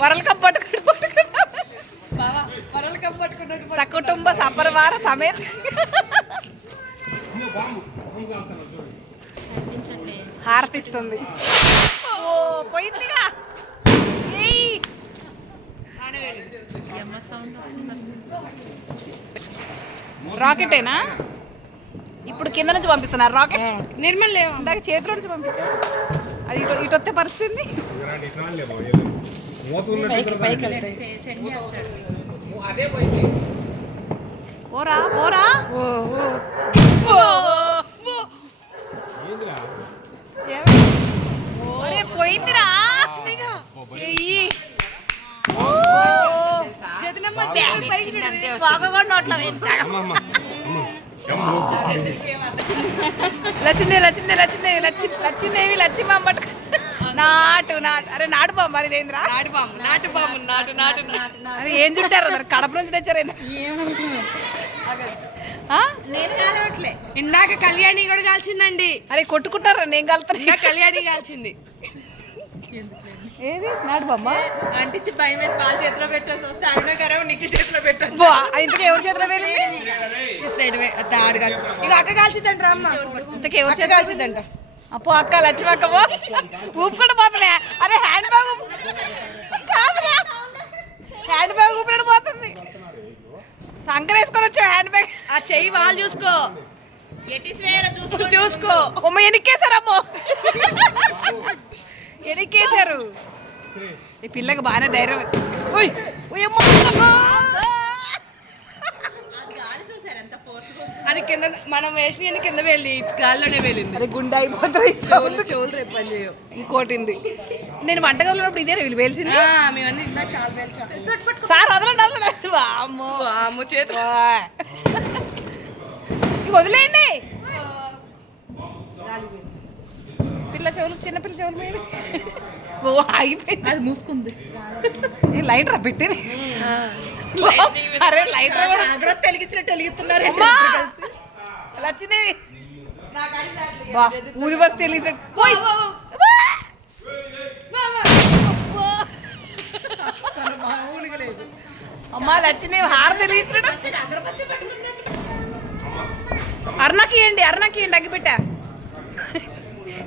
World cup. పట్టుకుని world cup సకుటుంబ సపరివార సమేత. హారతిస్తుంది. ఓ పోయిందిగా. ఏయ్. రాకెటేనా ఇప్పుడు కింద నుంచి పంపిస్తున్నారు. రాకెట్ నిర్మల్ లేవా ఇందాక చేతిలో నుంచి పంపించారు. అది ఇటు ఇటు వస్తే పరిస్థితి? ఓరా ఓరా ఓ ఓ ఒరే పోయిందిరా. జతనమ్మ చేతులు పైకి. బాగా కూడా నోట్లో సగం. లచ్చిందే లచ్చిందే లచ్చిందే లచ్చి లచ్చిందేవి లచ్చిమ్మ పట్టుకు నాటు నాటు. అరే నాటు బాంబు మరి ఇదేంద్రా? నాటు బాంబు నాటు బాంబు నాటు నాటు అరే ఏం చుట్టారు? అన్నారు కడప నుంచి తెచ్చారు ఏంది? ఆ? నేను కాలవట్లే. ఇందాక కళ్యాణి కూడా కాల్చిందండి. అరే కొట్టుకుంటారా? నేను కలుతాను ఇందాక కళ్యాణి కాల్చింది. ఏది? బాంబా అంటించి భయం వేసి వాళ్ళ చేతిలో పెట్టేసి వస్తే అరుణకరం నిఖిల్ చేతిలో పెట్టాను ఇంతకీ ఎవరి చేతిలో వెళ్ళింది? సైడ్ ఆడు కాదు. ఇక అక్క కాల్చిందంట అమ్మ ఇంతకీ ఎవరి అక్క చేతిలో కాల్చిందంట అప్పో అక్క లచ్చిమక్క ఊపుకుంటూ పోతున్నా అరే హ్యాండ్ బ్యాగ్ కాదురా. హ్యాండ్ బ్యాగ్ ఊపినట్టు పోతుంది. సంకర వేసుకొని వచ్చా హ్యాండ్ బ్యాగ్ ఆ చెయ్యి వాళ్ళు చూసుకో. చూసుకో. చూసుకో. ఉమ్మ ఎనిక్కేశారు అమ్మో. ఎనిక్కేశారు. ఈ పిల్లకి బాగానే ధైర్యం. అది కింద మనం వేసిన కింద వెళ్ళి గాల్లోనే వెళ్ళింది అరే గుండె అయిపోతుంది చెవులు రేపు పని చేయవు. ఇంకోటి ఉంది. నేను వంటగదిలో ఉన్నప్పుడు ఇదే వీళ్ళు వేల్సింది? మేమన్నీ ఇందా చాలా వేల్చాం. సార్ వదలండి వదలండి. అమ్మో అమ్మ చేతి వదిలేయండి. పిల్ల చెవులు చిన్న పిల్ల చెవులు మీద. ఓ ఆగిపోయింది. అది మూసుకుంది. ఏ లైటర్ పెట్టింది. అరే లైటర్ కూడా జాగ్రత్త వెలిగించినట్టు వెలిగిస్తున్నారు! లచ్చిదేవి. బా ఊది బస్ తెలియదు అమ్మా లచ్చిదేవి హార తెలియదు అరుణకి ఇవ్వండి అరుణకి ఇవ్వండి అగ్గిపెట్ట.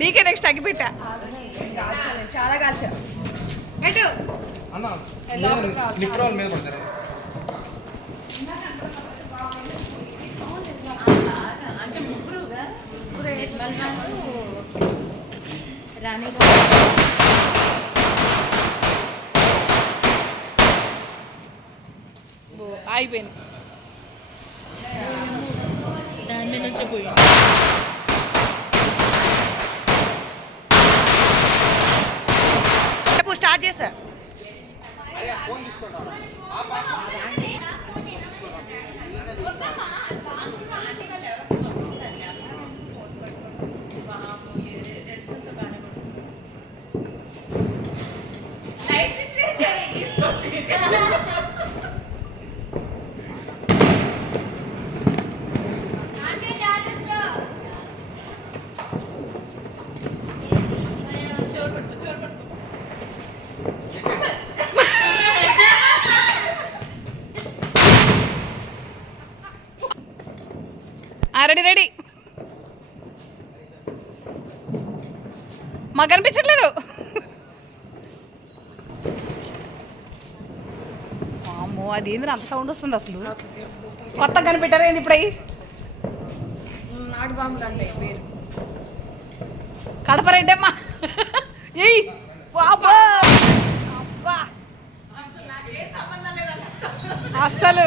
నీకే నెక్స్ట్ అగ్గిపెట్ట చాలా కాల్చా. ఎటు? నిప్రోల్ మీద పడతారు ఓ, ఆగిపోయింది. దాని మీద నుంచి పోయి. రేపు స్టార్ట్ చేసా రెడీ రెడీ. మాకు కనిపించట్లేదు అమ్మో అది ఏంది అంత సౌండ్ వస్తుంది అసలు. కొత్తగా కనిపెట్టారా ఏంది ఇప్పుడు? నాటు బాంబులు అంటే వేరు. కడప రెడ్డమ్మా ఏయ్ బాబా అబ్బా. అస్సలు